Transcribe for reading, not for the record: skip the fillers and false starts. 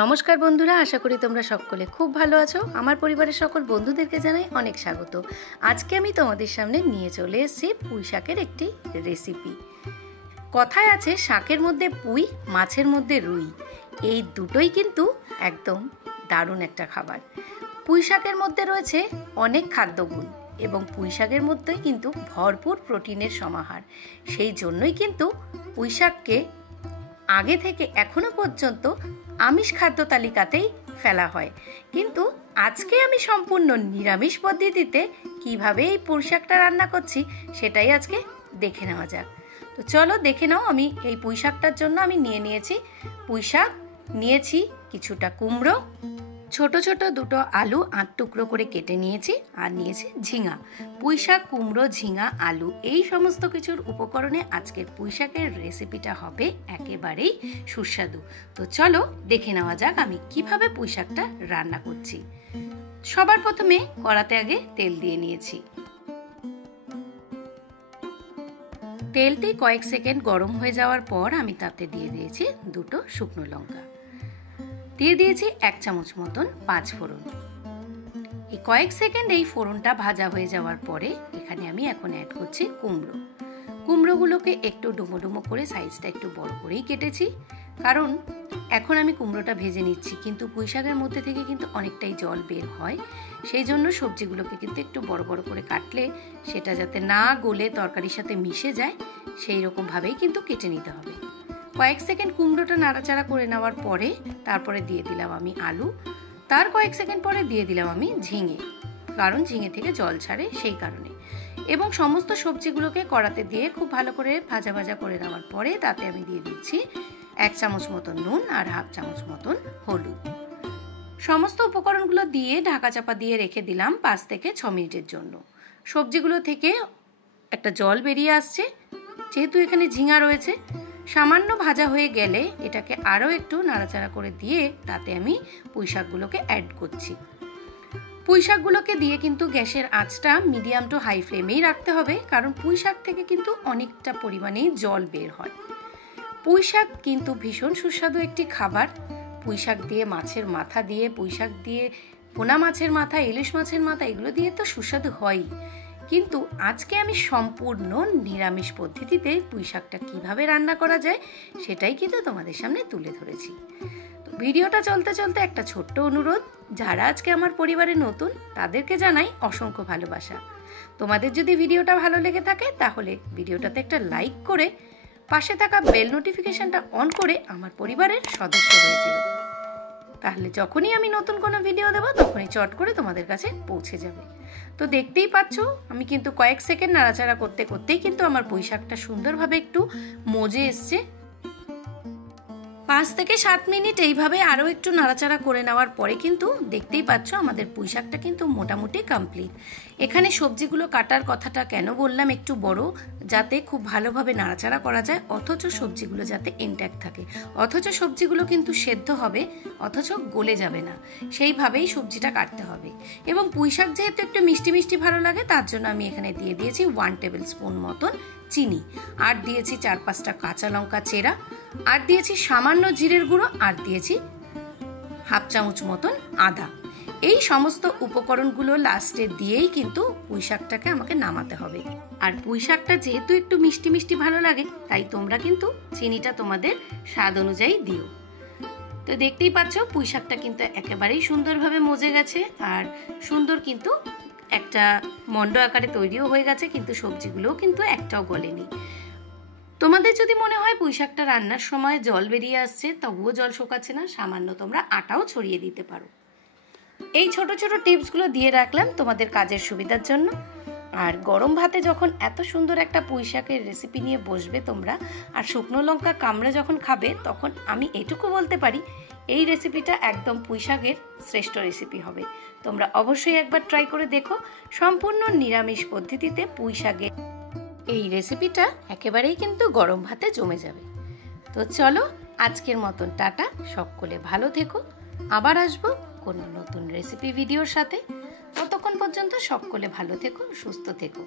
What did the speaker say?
নমস্কার বন্ধুরা, আশা করি তোমরা সকলে খুব ভালো আছো। আমার পরিবারের সকল বন্ধুদেরকে জানাই অনেক স্বাগত। আজকে আমি তোমাদের সামনে নিয়ে চলে এসেছি পুঁই শাকের একটি রেসিপি। কথায় আছে শাকের মধ্যে পুঁই, মাছের মধ্যে রুই। এই দুটোই কিন্তু একদম দারুণ একটা খাবার। পুঁই শাকের মধ্যে রয়েছে অনেক খাদ্যগুণ এবং পুঁই শাকের মধ্যে কিন্তু ভরপুর প্রোটিনের সমাহার। সেই জন্যই কিন্তু পুঁই শাককে আগে থেকে এখনো পর্যন্ত আমিষ খাদ্য তালিকাতেই ফেলা হয়, কিন্তু আজকে আমি সম্পূর্ণ নিরামিষ পদ্ধতিতে কিভাবে এই পুঁই শাকটা রান্না করছি সেটাই আজকে দেখে নেওয়া যাক। তো চলো দেখে নাও। আমি এই পুঁই শাকটার জন্য আমি নিয়েছি পুঁই শাক, নিয়েছি কিছুটা কুমড়ো, ছোট ছোট দুটো আলু 8 টুকরো করে কেটে নিয়েছি, আর নিয়েছি ঝিঙা। পুঁই শাক, কুমড়ো, ঝিঙা, আলু এই সমস্ত কিছুর উপকরণে আজকের পুঁই শাকের রেসিপিটা হবে একেবারেই সুস্বাদু। তো চলো দেখে নেওয়া যাক আমি কিভাবে পুঁই শাকটা রান্না করছি। সবার প্রথমে কড়াতে আগে তেল দিয়ে নিয়েছি। তেলটি কয়েক সেকেন্ড গরম হয়ে যাওয়ার পর আমি তাতে দিয়ে দিয়েছি দুটো শুকনো লঙ্কা, দিয়ে দিয়েছি 1 চামচ মতন 5 ফোড়ন। এই কয়েক সেকেন্ড এই ফোড়নটা ভাজা হয়ে যাওয়ার পরে এখানে আমি এখন অ্যাড করছি কুমড়োগুলোকে একটু ডুমো ডুমো করে সাইজটা একটু বড় করেই কেটেছি, কারণ এখন আমি কুমড়োটা ভেজে নিচ্ছি, কিন্তু পুঁই শাকের মধ্যে থেকে কিন্তু অনেকটাই জল বের হয়। সেই জন্য সবজিগুলোকে কিন্তু একটু বড় বড় করে কাটলে সেটা যাতে না গলে তরকারির সাথে মিশে যায় সেই রকম ভাবেই কিন্তু কেটে নিতে হবে। কয়েক সেকেন্ড কুমড়োটা নাড়াচাড়া করে নেওয়ার পরে তারপরে দিয়ে দিলাম আমি আলু, তার কয়েক সেকেন্ড পরে দিয়ে দিলাম আমি ঝিঙে, কারণ ঝিঙে থেকে জল ছাড়ে সেই কারণে। এবং সমস্ত সবজিগুলোকে কড়াতে দিয়ে খুব ভালো করে ভাজা ভাজা করে নেওয়ার পরে তাতে আমি দিয়ে দিচ্ছি 1 চামচ মতন নুন আর 1/2 চামচ মতন হলুদ। সমস্ত উপকরণগুলো দিয়ে ঢাকা চাপা দিয়ে রেখে দিলাম 5 থেকে 6 মিনিটের জন্য। সবজিগুলো থেকে একটা জল বেরিয়ে আসছে, যেহেতু এখানে ঝিঙা রয়েছে। সামান্য ভাজা হয়ে গেলে এটাকে আরও একটু নাড়াচাড়া করে দিয়ে তাতে আমি পুঁই শাকগুলোকে অ্যাড করছি। পুঁই শাকগুলোকে দিয়ে কিন্তু গ্যাসের আঁচটা মিডিয়াম টু হাই ফ্লেমেই রাখতে হবে, কারণ পুঁই শাক থেকে কিন্তু অনেকটা পরিমাণেই জল বের হয়। পুঁই শাক কিন্তু ভীষণ সুস্বাদু একটি খাবার। পুঁই শাক দিয়ে মাছের মাথা দিয়ে, পুঁই শাক দিয়ে পোনা মাছের মাথা, ইলিশ মাছের মাথা, এগুলো দিয়ে তো সুস্বাদু হয়ই, কিন্তু আজকে আমি সম্পূর্ণ নিরামিষ পদ্ধতিতে পুঁই শাকটা কীভাবে রান্না করা যায় সেটাই কিন্তু তোমাদের সামনে তুলে ধরেছি। তো ভিডিওটা চলতে চলতে একটা ছোট্ট অনুরোধ, যারা আজকে আমার পরিবারে নতুন তাদেরকে জানাই অসংখ্য ভালোবাসা। তোমাদের যদি ভিডিওটা ভালো লেগে থাকে তাহলে ভিডিওটাতে একটা লাইক করে পাশে থাকা বেল নোটিফিকেশনটা অন করে আমার পরিবারের সদস্য হয়ে যেও, তাহলে যখনই আমি নতুন কোনো ভিডিও দেবো তখনই চট করে তোমাদের কাছে পৌঁছে যাবে। তো দেখতেই পাচ্ছ আমি কিন্তু কয়েক সেকেন্ড নাড়াচাড়া করতে করতেই কিন্তু আমার পুঁই শাকটা সুন্দরভাবে একটু মজে এসছে। 5 থেকে 7 মিনিট এইভাবে আরও একটু নাড়াচাড়া করে নেওয়ার পরে কিন্তু দেখতেই পাচ্ছ আমাদের পুঁই শাকটা কিন্তু মোটামুটি কমপ্লিট। এখানে সবজিগুলো কাটার কথাটা কেন বললাম একটু বড়, যাতে খুব ভালোভাবে নাড়াচাড়া করা যায়, অথচ সবজিগুলো যাতে ইনট্যাক্ট থাকে, অথচ সবজিগুলো কিন্তু সেদ্ধ হবে, অথচ গলে যাবে না, সেইভাবেই সবজিটা কাটতে হবে। এবং পুঁই শাক যেহেতু একটু মিষ্টি মিষ্টি ভালো লাগে, তার জন্য আমি এখানে দিয়ে দিয়েছি 1 টেবিল স্পুন মতন চিনি, আর দিয়েছি 4-5টা কাঁচা লঙ্কা চেরা, আর দিয়েছি সামান্য জিরের গুঁড়ো, আর দিয়েছি 1/2 চামচ মতন আদা। এই সমস্ত উপকরণগুলো লাস্টে দিয়েই কিন্তু পুঁই শাকটাকে আমাকে নামাতে হবে। আর পুঁই শাকটা যেহেতু একটু মিষ্টি মিষ্টি ভালো লাগে, তাই তোমরা কিন্তু চিনিটা তোমাদের স্বাদ অনুযায়ী দিও। তো দেখতেই পাচ্ছ পুঁই শাকটা কিন্তু একেবারেই সুন্দরভাবে মজে গেছে, আর সুন্দর কিন্তু একটা মন্ড আকারে তৈরিও হয়ে গেছে, কিন্তু সবজিগুলোও কিন্তু একটাও গলেনি। তোমাদের যদি মনে হয় পুঁই শাকটা রান্নার সময় জল বেরিয়ে আসছে, তবুও জল শোকাচ্ছে না, সামান্য তোমরা আটাও ছড়িয়ে দিতে পারো। এই ছোট ছোট টিপসগুলো দিয়ে রাখলাম তোমাদের কাজের সুবিধার জন্য। আর গরম ভাতে যখন এত সুন্দর একটা পুঁই শাকের রেসিপি নিয়ে বসবে তোমরা, আর শুকনো লঙ্কা কামড়ে যখন খাবে, তখন আমি এটুকু বলতে পারি এই রেসিপিটা একদম পুঁই শাকের শ্রেষ্ঠ রেসিপি হবে। তোমরা অবশ্যই একবার ট্রাই করে দেখো। সম্পূর্ণ নিরামিষ পদ্ধতিতে পুঁই শাকের এই রেসিপিটা একেবারেই কিন্তু গরম ভাতে জমে যাবে। তো চলো আজকের মতন টাটা, সকলে ভালো থেকো। আবার আসবো কোনো নতুন রেসিপি ভিডিওর সাথে। ততক্ষণ পর্যন্ত সকলে ভালো থেকো, সুস্থ থেকো।